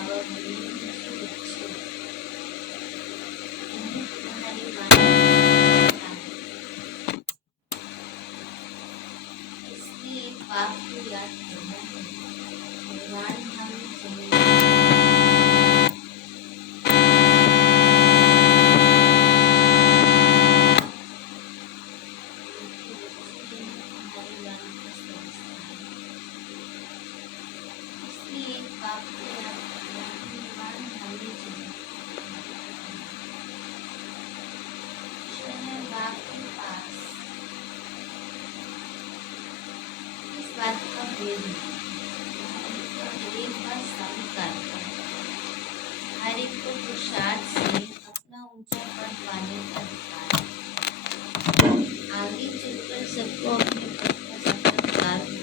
बाबा बोले, "मुझे बच्चे, इन्हें तुम्हारी वाणी करना है, इसलिए बाप को याद करना है। भगवान हम तुम्हारी वाणी को समझता है, इसलिए बाप को याद करना है। भगवान हमें चाहिए शहर बाप के पास इस बात का भेद है, हर एक बात साहूकार का, हर एक को पुरुषार्थ से अपना ऊंचा पद पाने का अधिकार है। आगे चलकर सबको अपने पद का साक्षात्कार हो।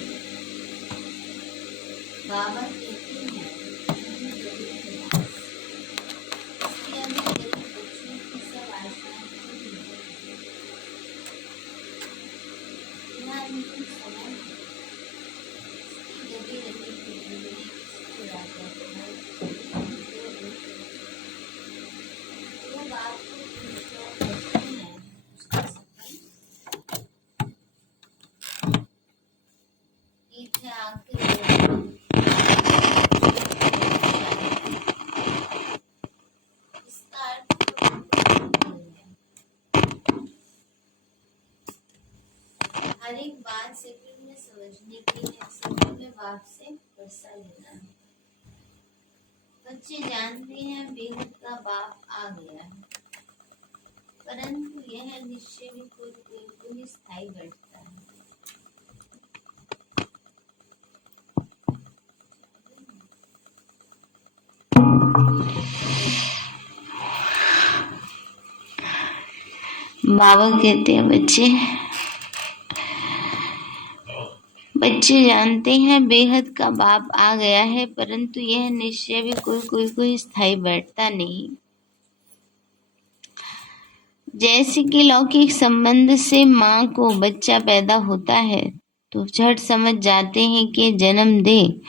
बाबा कहते हैं, "मुझे गरीब के पास", इसलिए अभी गरीब बच्चों की सब आशाएं पूरी हो गई। यहाँ अंतिम समय है, इसकी दबी रही पीढ़ी में इसको राजा वो बाप को ईश्वर कहते हैं, उसका सफल ये थे आखिर इसका अर्थ हर एक बात सेकंड में समझने के लिए समय में बाप से वर्षा लेना है। बच्चे जानते हैं बेहद का बाप आ गया है, परंतु यह निश्चय भी कोई स्थायी बैठता है। बाबा कहते हैं, बच्चे जानते हैं बेहद का बाप आ गया है, परंतु यह निश्चय भी कोई स्थायी बैठता नहीं। जैसे कि लौकिक संबंध से माँ को बच्चा पैदा होता है तो झट समझ जाते हैं कि जन्मदेह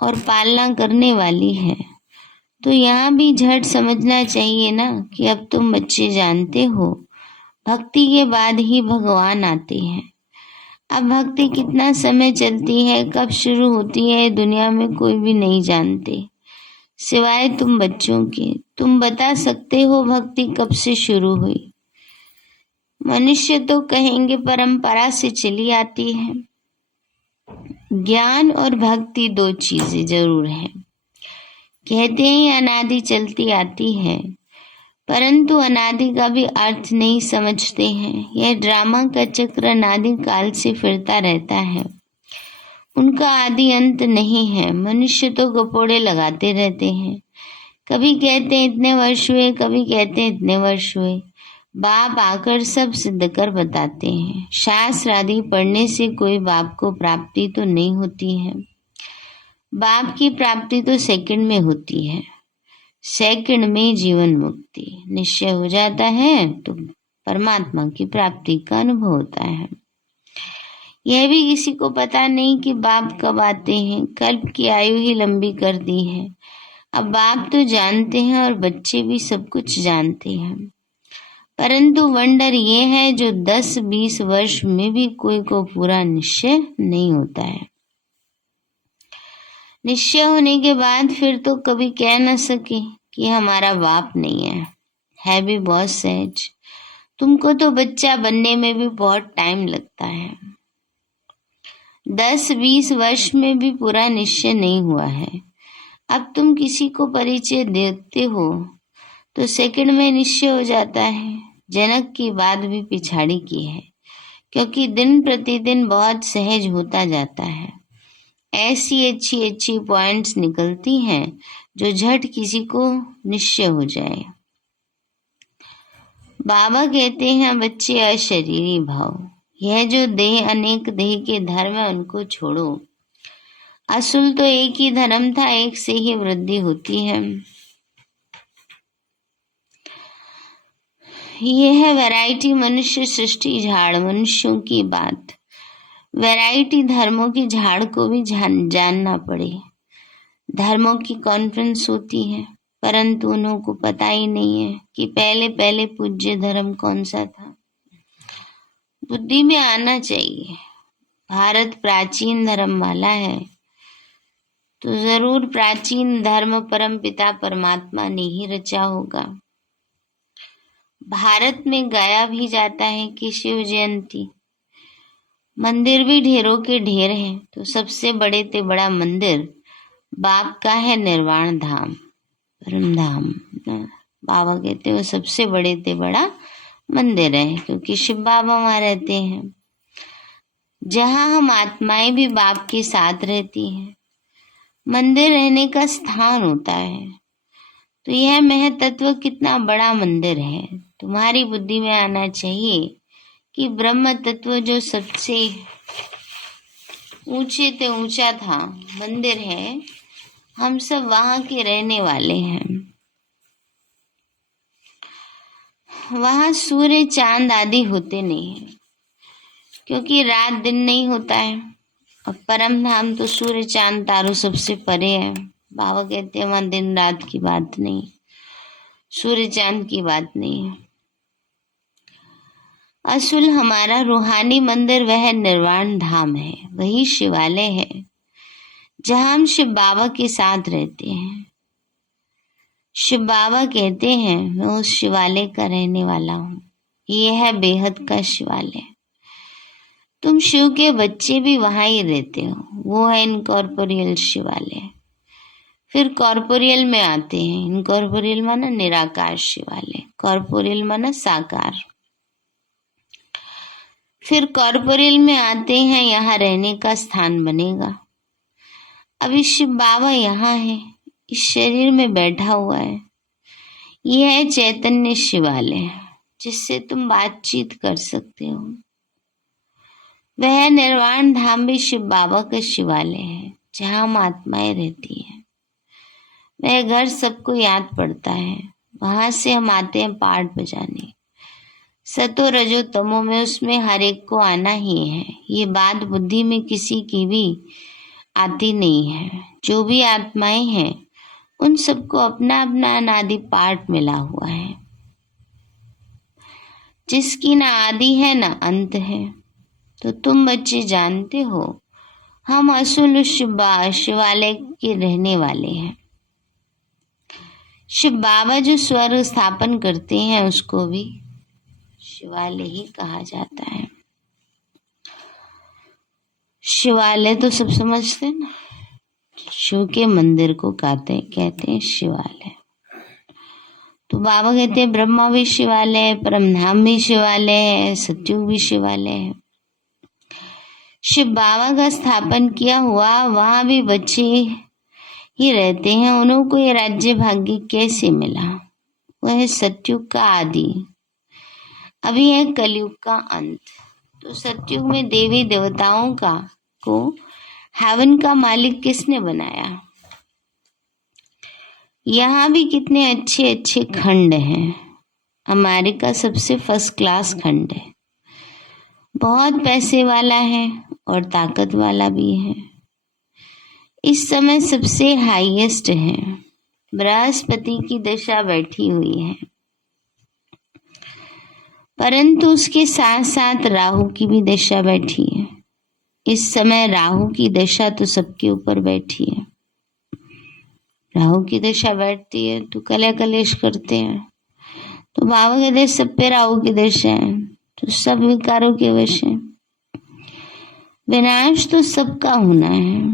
और पालना करने वाली है, तो यहाँ भी झट समझना चाहिए ना कि अब तुम बच्चे जानते हो, भक्ति के बाद ही भगवान आते हैं। अब भक्ति कितना समय चलती है, कब शुरू होती है, दुनिया में कोई भी नहीं जानते सिवाय तुम बच्चों के। तुम बता सकते हो भक्ति कब से शुरू हुई। मनुष्य तो कहेंगे परंपरा से चली आती है। ज्ञान और भक्ति दो चीजें जरूर हैं। कहते हैं अनादि चलती आती है, परंतु अनादि का भी अर्थ नहीं समझते हैं। यह ड्रामा का चक्र अनादि काल से फिरता रहता है, उनका आदि अंत नहीं है। मनुष्य तो गपोड़े लगाते रहते हैं, कभी कहते हैं इतने वर्ष हुए, कभी कहते हैं इतने वर्ष हुए। बाप आकर सब सिद्ध कर बताते हैं। शास्त्र आदि पढ़ने से कोई बाप को प्राप्ति तो नहीं होती है। बाप की प्राप्ति तो सेकंड में होती है, सेकंड में जीवन मुक्ति निश्चय हो जाता है तो परमात्मा की प्राप्ति का अनुभव होता है। यह भी किसी को पता नहीं कि बाप कब आते हैं। कल्प की आयु ही लंबी कर दी है। अब बाप तो जानते हैं और बच्चे भी सब कुछ जानते हैं, परंतु वंडर ये है जो 10-20 वर्ष में भी कोई को पूरा निश्चय नहीं होता है। निश्चय होने के बाद फिर तो कभी कह न सके कि हमारा बाप नहीं है भी बहुत सहज। तुमको तो बच्चा बनने में भी बहुत टाइम लगता है। 10-20 वर्ष में भी पूरा निश्चय नहीं हुआ है। अब तुम किसी को परिचय देते हो तो सेकंड में निश्चय हो जाता है। जनक की बात भी पिछाड़ी की है, क्योंकि दिन प्रतिदिन बहुत सहज होता जाता है। ऐसी अच्छी पॉइंट्स निकलती हैं जो झट किसी को निश्चय हो जाए। बाबा कहते हैं बच्चे अशरीरी भाव, यह जो देह अनेक देह के धर्म है उनको छोड़ो। असूल तो एक ही धर्म था, एक से ही वृद्धि होती है। यह है वैरायटी मनुष्य सृष्टि झाड़। मनुष्यों की बात वैरायटी धर्मों की झाड़ को भी जानना पड़े। धर्मों की कॉन्फ्रेंस होती है, परंतु उन्हों को पता ही नहीं है कि पहले पहले पूज्य धर्म कौन सा था। बुद्धि में आना चाहिए, भारत प्राचीन धर्म वाला है तो जरूर प्राचीन धर्म परम पिता परमात्मा ने ही रचा होगा। भारत में गाया भी जाता है कि शिव जयंती, मंदिर भी ढेरों के ढेर हैं, तो सबसे बड़े ते बड़ा मंदिर बाप का है निर्वाण धाम, परम धाम। बाबा कहते हैं वो सबसे बड़े ते बड़ा मंदिर है, क्योंकि शिव बाबा वहां रहते हैं, जहां हम आत्माएं भी बाप के साथ रहती हैं। मंदिर रहने का स्थान होता है, तो यह महतत्व कितना बड़ा मंदिर है। तुम्हारी बुद्धि में आना चाहिए कि ब्रह्म तत्व जो सबसे ऊंचे से ऊंचा था मंदिर है, हम सब वहां के रहने वाले हैं। वहां सूर्य चांद आदि होते नहीं है, क्योंकि रात दिन नहीं होता है, और परम धाम तो सूर्य चांद तारों सबसे परे है। बाबा कहते हैं वहां दिन रात की बात नहीं, सूर्य चांद की बात नहीं है। असुल हमारा रूहानी मंदिर वह निर्वाण धाम है, वही शिवालय है जहां हम शिव बाबा के साथ रहते हैं। शिव बाबा कहते हैं मैं उस शिवालय का रहने वाला हूँ, ये है बेहद का शिवालय। तुम शिव के बच्चे भी वहां ही रहते हो, वो है इनकॉर्पोरियल शिवालय। फिर कॉर्पोरियल में आते हैं, इनकॉर्पोरियल माना निराकार शिवालय, कॉर्पोरियल माना साकार। फिर कॉर्पोरियल में आते हैं, यहाँ रहने का स्थान बनेगा। अभी शिव बाबा यहाँ है, इस शरीर में बैठा हुआ है, यह है चैतन्य शिवालय, जिससे तुम बातचीत कर सकते हो। वह निर्वाण धाम भी शिव बाबा का शिवालय है, जहाँ हम आत्माएं रहती हैं। वह घर सबको याद पड़ता है, वहां से हम आते हैं पाठ बजाने। सतो रजो तमो में उसमें हर एक को आना ही है, ये बात बुद्धि में किसी की भी आती नहीं है। जो भी आत्माएं हैं उन सबको अपना अपना अनादि पाठ मिला हुआ है, जिसकी ना आदि है ना अंत है। तो तुम बच्चे जानते हो हम असुल शिवालय के रहने वाले हैं। शिव बाबा जो स्वर्ग स्थापन करते हैं उसको भी शिवालय ही कहा जाता है। शिवालय तो सब समझते हैं ना, शिव के मंदिर को कहते हैं शिवालय। तो बाबा कहते हैं ब्रह्मा भी शिवालय है, परमधाम भी शिवालय है, सतयुग भी शिवालय है। शिव बाबा का स्थापन किया हुआ वहां भी बच्चे ही रहते हैं, उन्हों को ये राज्य भाग्य कैसे मिला? वह है सतयुग का आदि, अभी है कलयुग का अंत। तो सतयुग में देवी देवताओं को हेवन का मालिक किसने बनाया? यहाँ भी कितने अच्छे अच्छे खंड हैं। अमेरिका सबसे फर्स्ट क्लास खंड है, बहुत पैसे वाला है और ताकत वाला भी है। इस समय सबसे हाईएस्ट है, बृहस्पति की दशा बैठी हुई है, परंतु उसके साथ साथ राहु की भी दशा बैठी है। इस समय राहु की दशा तो सबके ऊपर बैठी है। राहु की दशा बैठती है तो कलह कलेश करते हैं। तो बाबा कहते हैं सब पे राहु की दशा है तो सब विकारों के वश है। विनाश तो सबका होना है।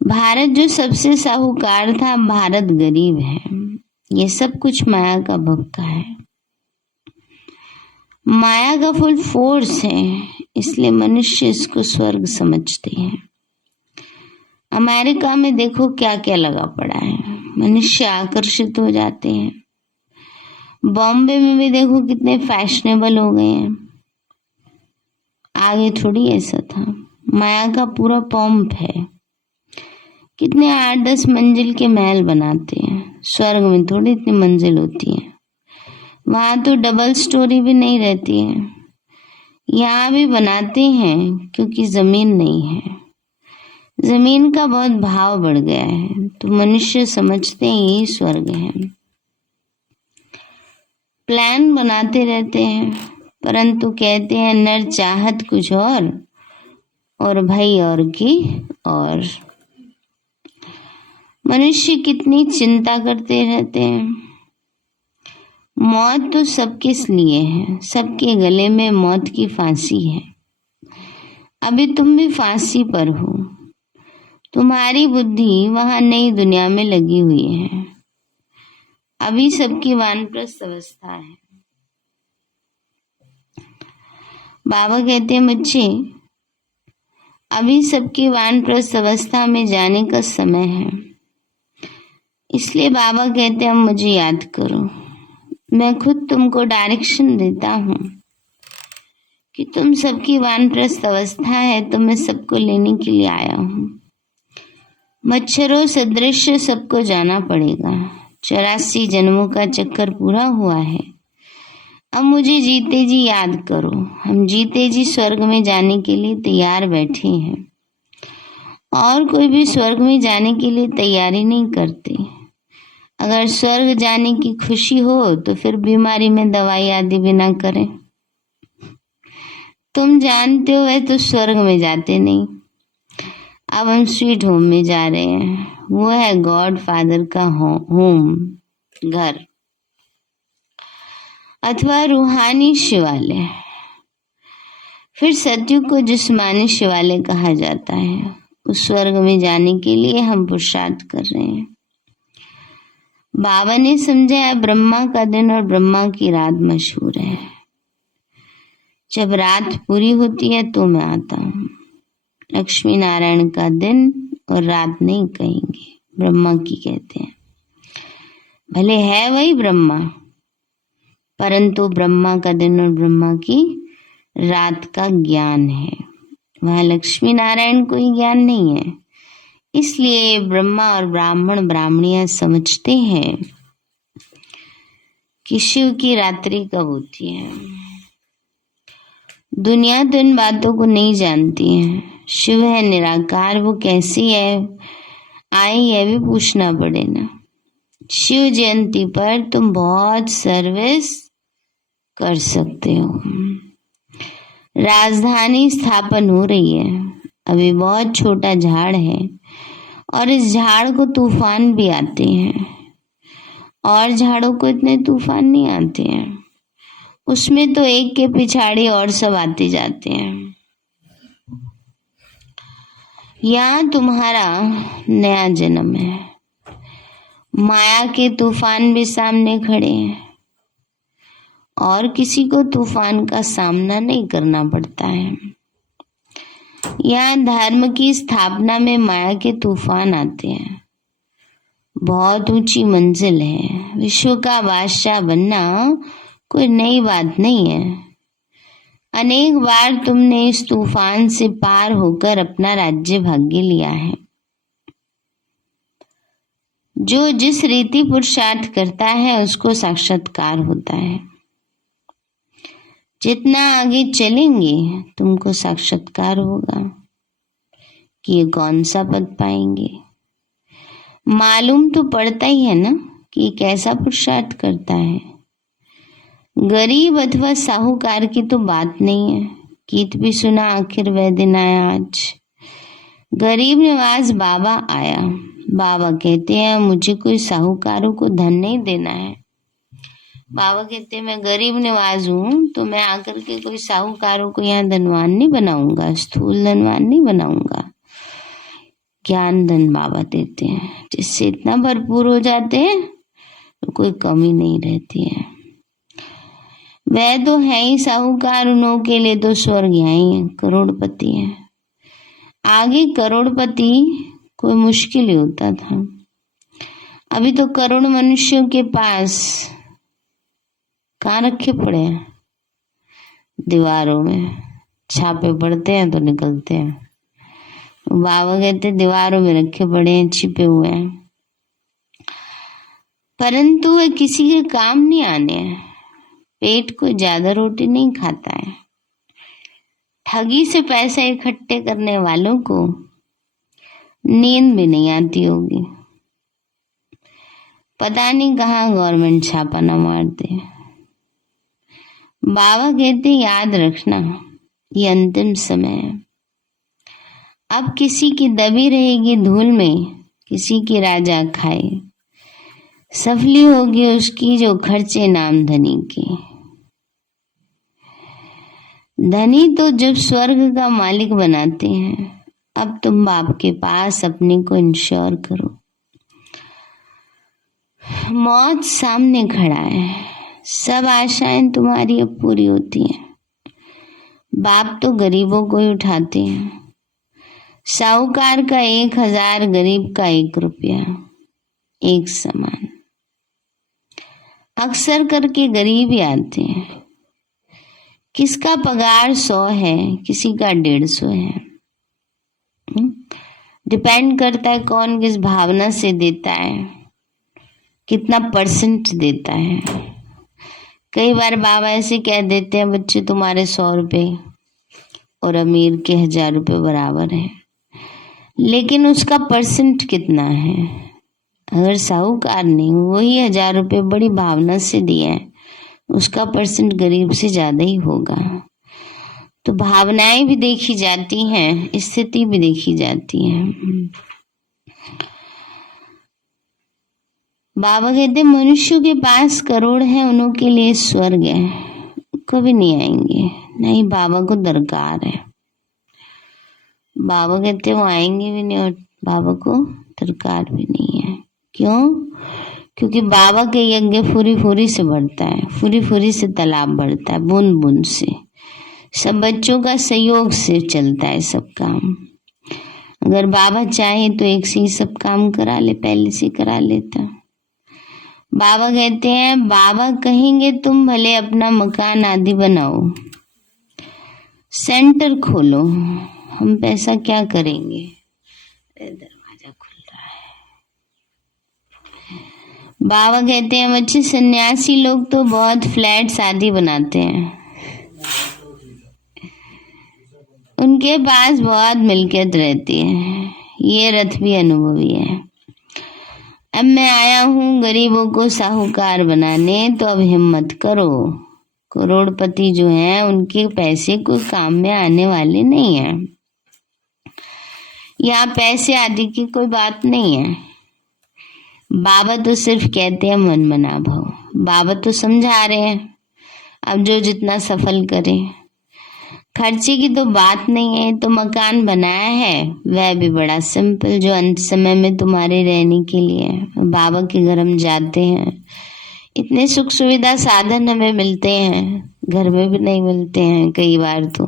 भारत जो सबसे साहूकार था, भारत गरीब है। ये सब कुछ माया का भक्का है, माया का फुल फोर्स है, इसलिए मनुष्य इसको स्वर्ग समझते हैं। अमेरिका में देखो क्या क्या लगा पड़ा है, मनुष्य आकर्षित हो जाते हैं। बॉम्बे में भी देखो कितने फैशनेबल हो गए हैं, आगे थोड़ी ऐसा था। माया का पूरा पंप है, कितने 8-10 मंजिल के महल बनाते हैं। स्वर्ग में थोड़ी इतनी मंजिल होती है, वहां तो डबल स्टोरी भी नहीं रहती है। यहाँ भी बनाते हैं क्योंकि जमीन नहीं है, जमीन का बहुत भाव बढ़ गया है, तो मनुष्य समझते हैं यही स्वर्ग है। प्लान बनाते रहते हैं, परंतु कहते हैं नर चाहत कुछ और भाई और की और। मनुष्य कितनी चिंता करते रहते हैं। मौत तो सबके लिए है, सबके गले में मौत की फांसी है। अभी तुम भी फांसी पर हो, तुम्हारी बुद्धि वहां नई दुनिया में लगी हुई है। अभी सबकी वानप्रस्थ अवस्था है। बाबा कहते हैं मुझे अभी सबकी वानप्रस्थ अवस्था में जाने का समय है। इसलिए बाबा कहते हैं मुझे याद करो। मैं खुद तुमको डायरेक्शन देता हूँ कि तुम सबकी वानप्रस्थ अवस्था है, तो मैं सबको लेने के लिए आया हूँ। मच्छरों सदृश सबको जाना पड़ेगा। 84 जन्मों का चक्कर पूरा हुआ है। अब मुझे जीते जी याद करो। हम जीते जी स्वर्ग में जाने के लिए तैयार बैठे हैं, और कोई भी स्वर्ग में जाने के लिए तैयारी नहीं करते। अगर स्वर्ग जाने की खुशी हो तो फिर बीमारी में दवाई आदि भी ना करें। तुम जानते हो तो स्वर्ग में जाते नहीं। अब हम स्वीट होम में जा रहे हैं। वो है गॉड फादर का होम, घर, अथवा रूहानी शिवालय। फिर सत्युग को जिस्मानी शिवालय कहा जाता है। उस स्वर्ग में जाने के लिए हम पुरुषार्थ कर रहे हैं। बाबा ने समझाया ब्रह्मा का दिन और ब्रह्मा की रात मशहूर है। जब रात पूरी होती है तो मैं आता हूँ। लक्ष्मी नारायण का दिन और रात नहीं कहेंगे, ब्रह्मा की कहते हैं। भले है वही ब्रह्मा, परंतु ब्रह्मा का दिन और ब्रह्मा की रात का ज्ञान है। वहाँ लक्ष्मी नारायण कोई ज्ञान नहीं है। इसलिए ब्रह्मा और ब्राह्मण ब्राह्मणियां समझते हैं कि शिव की रात्रि कब होती है। दुनिया तो इन बातों को नहीं जानती है। शिव है निराकार, वो कैसी है आई है भी पूछना पड़े ना। शिव जयंती पर तुम बहुत सर्विस कर सकते हो। राजधानी स्थापन हो रही है। अभी बहुत छोटा झाड़ है और इस झाड़ को तूफान भी आते हैं, और झाड़ों को इतने तूफान नहीं आते हैं। उसमें तो एक के पिछाड़ी और सब आते जाते हैं। यहाँ तुम्हारा नया जन्म है। माया के तूफान भी सामने खड़े हैं, और किसी को तूफान का सामना नहीं करना पड़ता है। यहाँ धर्म की स्थापना में माया के तूफान आते हैं। बहुत ऊंची मंजिल है। विश्व का बादशाह बनना कोई नई बात नहीं है। अनेक बार तुमने इस तूफान से पार होकर अपना राज्य भाग्य लिया है। जो जिस रीति पुरुषार्थ करता है उसको साक्षात्कार होता है। जितना आगे चलेंगे तुमको साक्षात्कार होगा कि ये कौन सा पद पाएंगे। मालूम तो पड़ता ही है ना कि कैसा पुरुषार्थ करता है। गरीब अथवा साहूकार की तो बात नहीं है। गीत भी सुना आखिर वह दिन आया आज। गरीब निवास बाबा आया। बाबा कहते हैं मुझे कोई साहूकारों को धन नहीं देना है। बाबा कहते हैं मैं गरीब निवाज हूँ, तो मैं आकर के कोई साहूकारों को यहाँ धनवान नहीं बनाऊंगा, स्थूल धनवान नहीं बनाऊंगा। ज्ञान धन बाबा देते हैं, जिससे इतना भरपूर हो जाते हैं तो कोई कमी नहीं रहती है। वह तो है ही साहूकार, उन्हों के लिए तो स्वर्ग यहाँ ही है, करोड़पति है। आगे करोड़पति कोई मुश्किल ही होता था। अभी तो करोड़ मनुष्यों के पास कहाँ रखे पड़े हैं, दीवारों में छापे पड़ते हैं तो निकलते हैं। बाबा कहते दीवारों में रखे पड़े हैं, छिपे हुए हैं, परंतु वे किसी के काम नहीं आने हैं। पेट को ज्यादा रोटी नहीं खाता है। ठगी से पैसे इकट्ठे करने वालों को नींद भी नहीं आती होगी, पता नहीं कहाँ गवर्नमेंट छापा ना मार दे। बाबा कहते याद रखना, ये अंतिम समय है। अब किसी की दबी रहेगी धूल में, किसी की राजा खाए, सफली होगी उसकी जो खर्चे नाम धनी के। धनी तो जब स्वर्ग का मालिक बनाते हैं, अब तुम बाप के पास अपने को इंश्योर करो। मौत सामने खड़ा है, सब आशाएं तुम्हारी अब पूरी होती हैं। बाप तो गरीबों को ही उठाते हैं, साहूकार का 1000, गरीब का 1 रुपया, एक समान। अक्सर करके गरीब ही आते हैं, किसका पगार 100 है, किसी का 150 है। डिपेंड करता है कौन किस भावना से देता है, कितना परसेंट देता है। कई बार बाबा ऐसे कह देते हैं, बच्चे तुम्हारे 100 रुपए और अमीर के 1000 रुपए बराबर है, लेकिन उसका परसेंट कितना है? अगर साहूकार ने वही 1000 रुपए बड़ी भावना से दिया है, उसका परसेंट गरीब से ज्यादा ही होगा। तो भावनाएं भी देखी जाती हैं, स्थिति भी देखी जाती है। बाबा कहते मनुष्यों के पास करोड़ है, उन्हों के लिए स्वर्ग है, कभी नहीं आएंगे, नहीं बाबा को दरकार है। बाबा कहते वो आएंगे भी नहीं और बाबा को दरकार भी नहीं है। क्यों? क्योंकि बाबा के यज्ञ फुरी फुरी से बढ़ता है, फुरी फुरी से तालाब बढ़ता है, बूंद बूंद से। सब बच्चों का सहयोग से चलता है सब काम। अगर बाबा चाहे तो एक से ही सब काम करा ले, पहले से करा लेता। बाबा कहते हैं, बाबा कहेंगे तुम भले अपना मकान आदि बनाओ, सेंटर खोलो, हम पैसा क्या करेंगे। दरवाजा खुल रहा है। बाबा कहते हैं बच्चे सन्यासी लोग तो बहुत फ्लैट्स आदि बनाते हैं, उनके पास बहुत मिल्कियत रहती है, ये रथ भी अनुभवी है। अब मैं आया हूँ गरीबों को साहूकार बनाने, तो अब हिम्मत करो। करोड़पति जो हैं उनके पैसे कोई काम में आने वाले नहीं है। यहाँ पैसे आदि की कोई बात नहीं है। बाबा तो सिर्फ कहते हैं मन मना भव, बाबा तो समझा रहे हैं, अब जो जितना सफल करे। खर्चे की तो बात नहीं है, तो मकान बनाया है वह भी बड़ा सिंपल, जो अंत समय में तुम्हारे रहने के लिए है। बाबा के घर हम जाते हैं, इतने सुख सुविधा साधन हमें मिलते हैं, घर में भी नहीं मिलते हैं कई बार। तो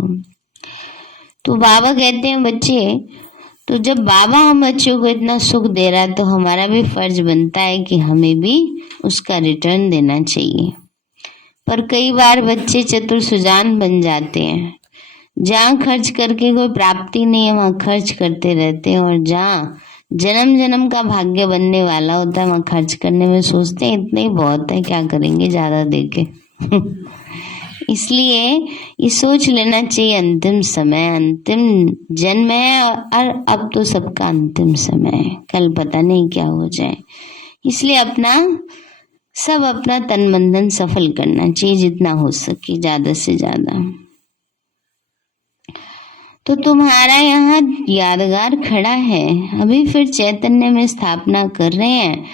बाबा कहते हैं बच्चे, तो जब बाबा हम बच्चों को इतना सुख दे रहा है, तो हमारा भी फर्ज बनता है कि हमें भी उसका रिटर्न देना चाहिए। पर कई बार बच्चे चतुर सुजान बन जाते हैं, जहाँ खर्च करके कोई प्राप्ति नहीं है वहां खर्च करते रहते हैं, और जहाँ जन्म जन्म का भाग्य बनने वाला होता है वहां खर्च करने में सोचते हैं इतना ही बहुत है, क्या करेंगे ज्यादा देके। इसलिए ये सोच लेना चाहिए अंतिम समय, अंतिम जन्म है और अब तो सबका अंतिम समय है, कल पता नहीं क्या हो जाए। इसलिए अपना तन मन धन सफल करना चाहिए, जितना हो सके ज्यादा से ज्यादा। तो तुम्हारा यहाँ यादगार खड़ा है, अभी फिर चैतन्य में स्थापना कर रहे हैं,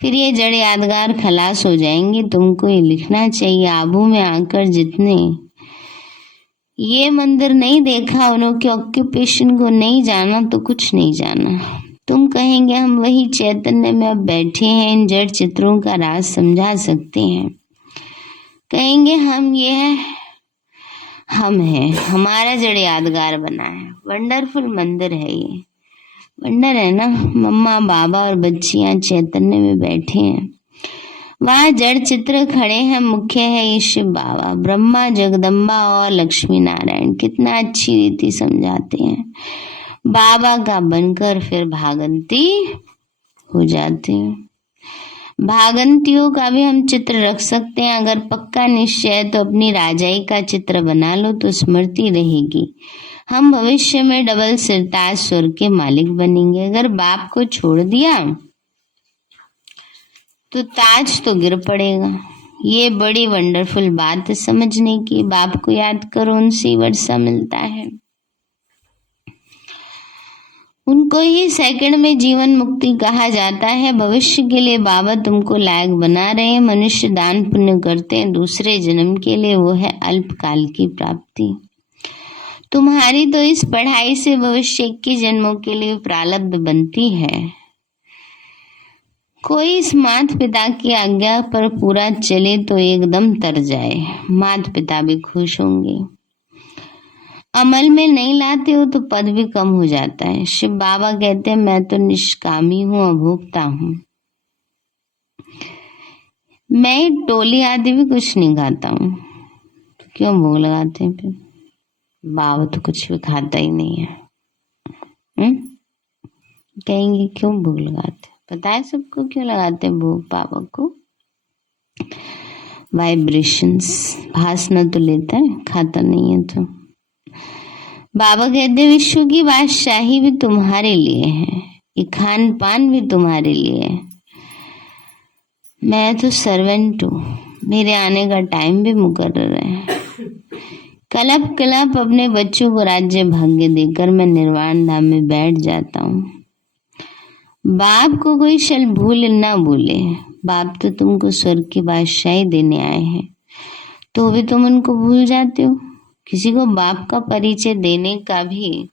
फिर ये जड़ यादगार खलास हो जाएंगे। तुमको ये लिखना चाहिए, आबू में आकर जितने ये मंदिर नहीं देखा, उनके ऑक्यूपेशन को नहीं जाना, तो कुछ नहीं जाना। तुम कहेंगे हम वही चैतन्य में अब बैठे हैं, इन जड़ चित्रों का राज समझा सकते हैं। कहेंगे हम हैं, हमारा जड़ यादगार बना है। वंडरफुल मंदिर है ये, वंडर है ना। मम्मा बाबा और बच्चियां चैतन्य में बैठे हैं, वहाँ जड़ चित्र खड़े हैं। मुख्य है ये शिव बाबा, ब्रह्मा जगदम्बा और लक्ष्मी नारायण। कितना अच्छी रीति समझाते हैं। बाबा का बनकर फिर भागंती हो जाते हैं। भागंतियों का भी हम चित्र रख सकते हैं। अगर पक्का निश्चय है तो अपनी राजाई का चित्र बना लो, तो स्मृति रहेगी। हम भविष्य में डबल सिरताज स्वर्ग के मालिक बनेंगे। अगर बाप को छोड़ दिया तो ताज तो गिर पड़ेगा। ये बड़ी वंडरफुल बात है समझने की। बाप को याद करो, उनसे ही वर्षा मिलता है। उनको ही सेकंड में जीवन मुक्ति कहा जाता है। भविष्य के लिए बाबा तुमको लायक बना रहे हैं। मनुष्य दान पुण्य करते हैं दूसरे जन्म के लिए, वो है अल्पकाल की प्राप्ति। तुम्हारी तो इस पढ़ाई से भविष्य के जन्मों के लिए प्रारब्ध बनती है। कोई इस माता पिता की आज्ञा पर पूरा चले तो एकदम तर जाए, माता पिता भी खुश होंगे। अमल में नहीं लाते हो तो पद भी कम हो जाता है। शिव बाबा कहते हैं मैं तो निष्कामी हूँ, अभोक्ता हूँ। मैं टोली आदि भी कुछ नहीं खाता हूँ, तो क्यों भोग लगाते हैं फिर? बाबा तो कुछ भी खाता ही नहीं है। कहेंगे क्यों भोग लगाते? पता है सबको क्यों लगाते हैं भोग बाबा को? वाइब्रेशंस, भासना तो लेता है, खाता नहीं है। तो बाबा कहते विश्व की बादशाही भी तुम्हारे लिए है, ये खान पान भी तुम्हारे लिए है। मैं तो सर्वेंट हूँ, मेरे आने का टाइम भी मुकर्रर है। कलप कलप अपने बच्चों को राज्य भाग्य देकर मैं निर्वाण धाम में बैठ जाता हूँ। बाप को कोई शल भूल ना बोले, बाप तो तुमको स्वर्ग की बादशाही देने आए हैं, तो भी तुम उनको भूल जाते हो। किसी को बाप का परिचय देने का भी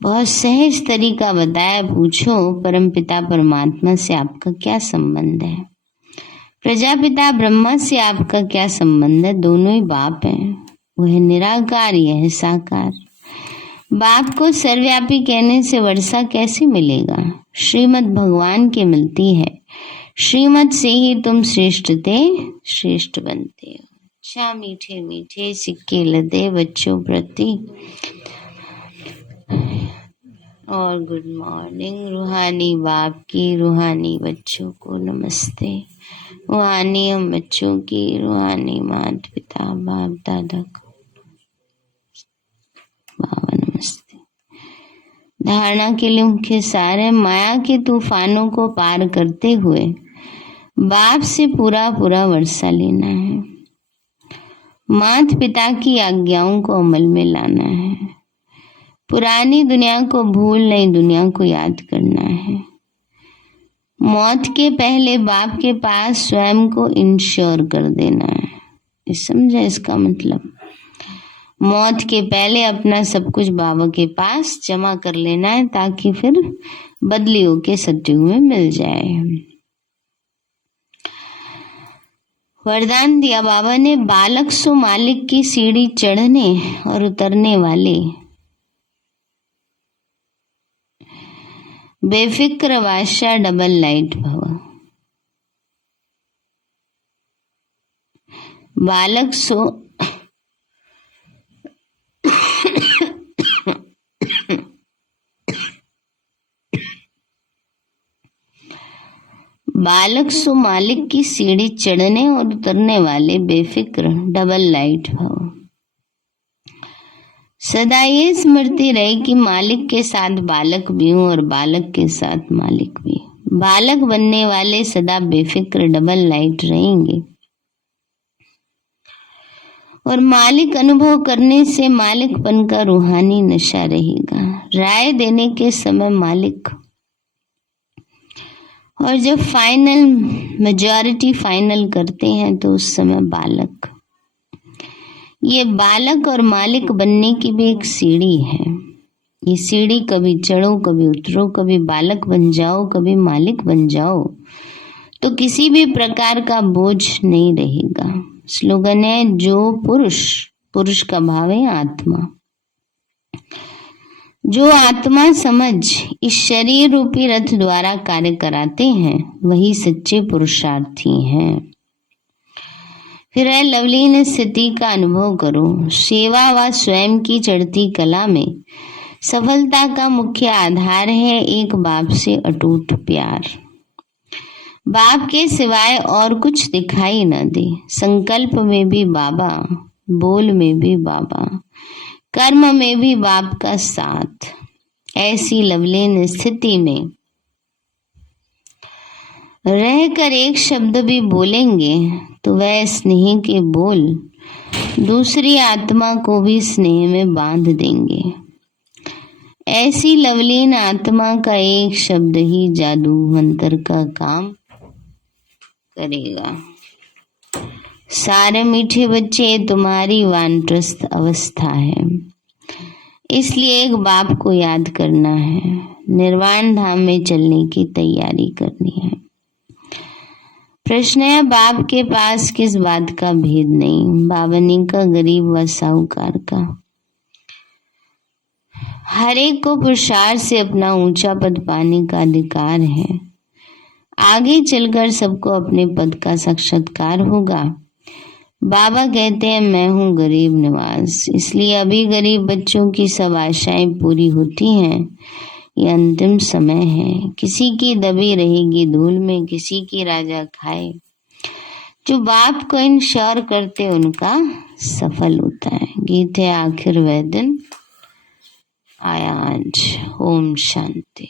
बहुत सहज तरीका बताया। पूछो परमपिता परमात्मा से आपका क्या संबंध है? प्रजापिता ब्रह्मा से आपका क्या संबंध है? दोनों ही बाप हैं। वह निराकार, यह साकार। बाप को सर्वव्यापी कहने से वर्षा कैसे मिलेगा? श्रीमद् भगवान के मिलती है। श्रीमद् से ही तुम श्रेष्ठते श्रेष्ठ बनते हो। अच्छा मीठे मीठे सिक्के लदे बच्चों प्रति और गुड मॉर्निंग। रूहानी बाप की रूहानी बच्चों को नमस्ते। रूहानी हम बच्चों की रूहानी माता पिता बाप दादा को बाबा नमस्ते। धारणा के लिए मुख्य सार है, माया के तूफानों को पार करते हुए बाप से पूरा पूरा वर्षा लेना है। माता पिता की आज्ञाओं को अमल में लाना है। पुरानी दुनिया को भूल नई दुनिया को याद करना है। मौत के पहले बाप के पास स्वयं को इंश्योर कर देना है। समझा इसका मतलब? मौत के पहले अपना सब कुछ बाबा के पास जमा कर लेना है, ताकि फिर बदलियों के सत्युग में मिल जाए। वरदान दिया बाबा ने, बालक सो मालिक की सीढ़ी चढ़ने और उतरने वाले, बेफिक्र बादशाह डबल लाइट भव। बालक सो बालक सो मालिक की सीढ़ी चढ़ने और उतरने वाले, बेफिक्र डबल लाइट भव। सदा ये स्मृति रहे कि मालिक के साथ बालक भी हूँ और बालक के साथ मालिक भी। बालक बनने वाले सदा बेफिक्र डबल लाइट रहेंगे और मालिक अनुभव करने से मालिकपन का रूहानी नशा रहेगा। राय देने के समय मालिक, और जब फाइनल मेजॉरिटी फाइनल करते हैं तो उस समय बालक। ये बालक और मालिक बनने की भी एक सीढ़ी है। ये सीढ़ी कभी चढ़ो कभी उतरो, कभी बालक बन जाओ कभी मालिक बन जाओ, तो किसी भी प्रकार का बोझ नहीं रहेगा। स्लोगन है, जो पुरुष, पुरुष का भाव है आत्मा, जो आत्मा समझ इस शरीर रूपी रथ द्वारा कार्य कराते हैं वही सच्चे पुरुषार्थी हैं। फिर है लवलीन स्थिति का अनुभव करो। सेवा व स्वयं की चढ़ती कला में सफलता का मुख्य आधार है एक बाप से अटूट प्यार। बाप के सिवाय और कुछ दिखाई न दे। संकल्प में भी बाबा, बोल में भी बाबा, कर्म में भी बाप का साथ। ऐसी लवलीन स्थिति में रहकर एक शब्द भी बोलेंगे तो वह स्नेह के बोल दूसरी आत्मा को भी स्नेह में बांध देंगे। ऐसी लवलीन आत्मा का एक शब्द ही जादू मंत्र का काम करेगा। सारे मीठे बच्चे, तुम्हारी वानप्रस्थ अवस्था है, इसलिए एक बाप को याद करना है, निर्वाण धाम में चलने की तैयारी करनी है। प्रश्न है, बाप के पास किस बात का भेद नहीं, बावनी का, गरीब व साहूकार का। हर एक को पुरुषार्थ से अपना ऊंचा पद पाने का अधिकार है। आगे चलकर सबको अपने पद का साक्षात्कार होगा। बाबा कहते हैं, मैं हूँ गरीब निवास, इसलिए अभी गरीब बच्चों की सब आशाएं पूरी होती हैं। ये अंतिम समय है। किसी की दबी रहेगी धूल में, किसी की राजा खाए। जो बाप को इंश्योर करते उनका सफल होता है। गीत है, आखिर वह दिन आया आज। ओम शांति।